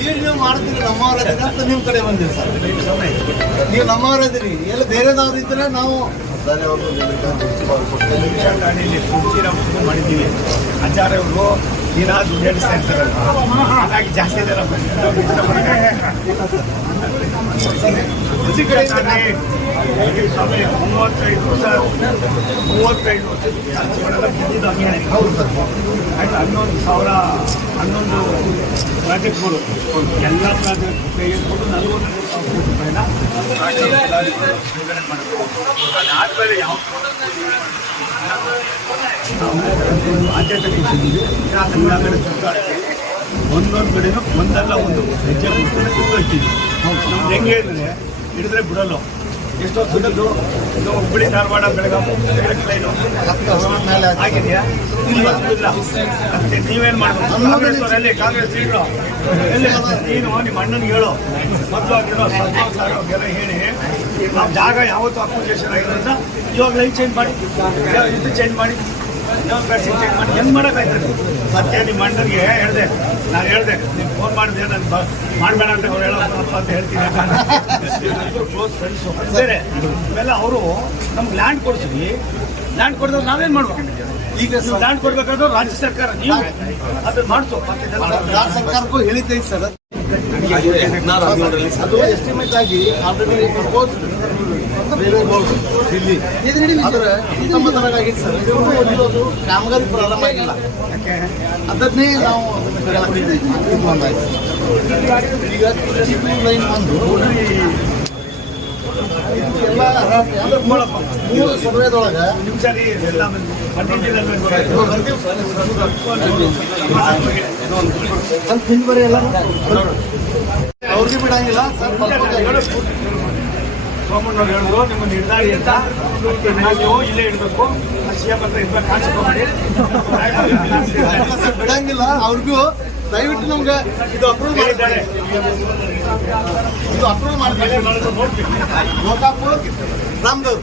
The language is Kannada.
ಈಗ ನೀವು ಮಾಡ್ತೀರಿ ನಮ್ಮವರದಿರಿ ಅಂತ ನಿಮ್ಮ ಕಡೆ ಬಂದಿರಿ ಸರ್ ನೀವು ನಮ್ಮವರದಿರಿ ಎಲ್ಲ ಬೇರೆದವ್ರು ಇದ್ರೆ ನಾವು ಮಾಡಿದ್ದೀವಿ ಎಣಿಸ್ತಾ ಇರ್ತಾರಲ್ಲ ಹಾಗಾಗಿ ಜಾಸ್ತಿ ಜನ. ಈ ಸ್ವಾಮಿ ಮೂವತ್ತೈದು ವರ್ಷ ಮೂವತ್ತೈದು ವರ್ಷ ಖರ್ಚು ಮಾಡಲ್ಲ ಬಿದ್ದಿದ್ದು ಹಂಗೇನೆ ಹೌದು ಸರ್. ಆಯ್ತು, ಹನ್ನೊಂದು ಸಾವಿರ, ಹನ್ನೊಂದು ಪ್ರಾಜೆಕ್ಟ್ಗಳು. ಎಲ್ಲ ಪ್ರಾಜೆಕ್ಟ್ ತೆಗೆದುಕೊಂಡು ಸಾವಿರ ರೂಪಾಯಿನ ಯಾವ ನಾವು ಆದ್ಯತೆ ಒಂದೊಂದು ಕಡೆನೂ ಒಂದಲ್ಲ, ಒಂದು ಹೆಜ್ಜೆ ಹೆಂಗೆ ಅಂದರೆ ಹಿಡಿದ್ರೆ ಬಿಡಲ್ಲ. ಎಷ್ಟೋ ದುಡ್ಡದು ಇದು ಹುಬ್ಬಳ್ಳಿ ಧಾರವಾಡ ಬೆಳಗಾವಿ ಆಗಿದೆಯಾ ಇಲ್ಲ ಅದಕ್ಕೆ ನೀವೇನು ಮಾಡ್ಬೇಕು? ಎಲ್ಲಿ ಕಾಂಗ್ರೆಸ್ ಲೀಡ್ರು. ಎಲ್ಲಿ? ನೀನು ನಿಮ್ಮ ಅಣ್ಣನಿಗೆ ಹೇಳು. ಮೊದಲು ಆಗಿರೋ ಎಲ್ಲ ಹೇಳಿ. ನಾವು ಜಾಗ ಯಾವತ್ತೂ ಅಕ್ವಿಜೇಷನ್ ಆಗಿರೋದ್ರಿಂದ ಇವಾಗ ಲೈನ್ ಚೇಂಜ್ ಮಾಡಿ ಇದು ಚೇಂಜ್ ಮಾಡಿ. ಚೇಂಜ್ ಮಾಡಿ ಹೆಂಗ್ ಮಾಡೋಕ್ಕಾಯ್ತದೆ ಮತ್ತೆ ನಿಮ್ಮ ಅಣ್ಣನಿಗೆ ಹೇಳಿದೆ ನಾನು ಹೇಳಿದೆ ನೀವು ಫೋನ್ ಮಾಡಿದೆ ನಾನು ಮಾಡ್ಬೇಡ ಅಂತ ಅವ್ರು ಹೇಳಪ್ಪ ಅಂತ ಹೇಳ್ತೀನಿ. ಕ್ಲೋಸ್ ಫ್ರೆಂಡ್ಸು ಬೇರೆ ಇವೆಲ್ಲ ಅವರು ನಮ್ಗೆ ಲ್ಯಾಂಡ್ ಕೊಡ್ತೀವಿ ಲ್ಯಾಂಡ್ ಕೊಡಿದ್ರೆ ನಾವೇನು ಮಾಡ್ಬೇಕು ಈಗ ಲ್ಯಾಂಡ್ ಕೊಡ್ಬೇಕಾದ್ರೆ ರಾಜ್ಯ ಸರ್ಕಾರ ನೀವು ಅದನ್ನ ಮಾಡಿಸೋ. ರಾಜ್ಯ ಸರ್ಕಾರಕ್ಕೂ ಹೇಳಿದ್ದೈತೆ ಸರ್. ಅದು ಎಸ್ಟಿಮೇಟ್ ಆಗಿ ಆಲ್ರೆಡಿ ಪ್ರಪೋಸ್ ಬೇರೆ ಇಲ್ಲಿ ಆದ್ರೆ ಸರ್ ಕಾಮಗಾರಿ ಪ್ರಾರಂಭ ಆಗಿಲ್ಲ ಅದನ್ನೇ ನಾವು ಈಗ ಲೈನ್ ಬಂದು ಎಲ್ಲ ಅಂದ್ರೆ ಮೂರು ಸಮಯದೊಳಗೆ ಸ್ವಲ್ಪ ಹಿಂದೆ ಬರೀ ಎಲ್ಲ ಅವ್ರಿಗೆ ಬಿಡಂಗಿಲ್ಲ. ಸರ್ ಸೋಮಣ್ಣವ್ರು ಹೇಳಿದ್ರು ನಿಮ್ಮ ನಿರ್ಧಾರ ಅಂತ. ನೀವು ಇಲ್ಲೇ ಇಡಬೇಕು ಸಿಎಂ ಹತ್ರ ಇರ್ಬೇಕು ಸರ್ ಬಿಡಂಗಿಲ್ಲ. ಅವ್ರಿಗೂ ದಯವಿಟ್ಟು ನಮ್ಗೆ ಇದು ಅಪ್ರೂವ್ ಮಾಡಿದ್ದಾರೆ ಇದು ಅಪ್ರೂವ್ ಮಾಡಿದ್ದಾರೆ ಲೋಕಾಪುರ್ ರಾಮದವ್ರು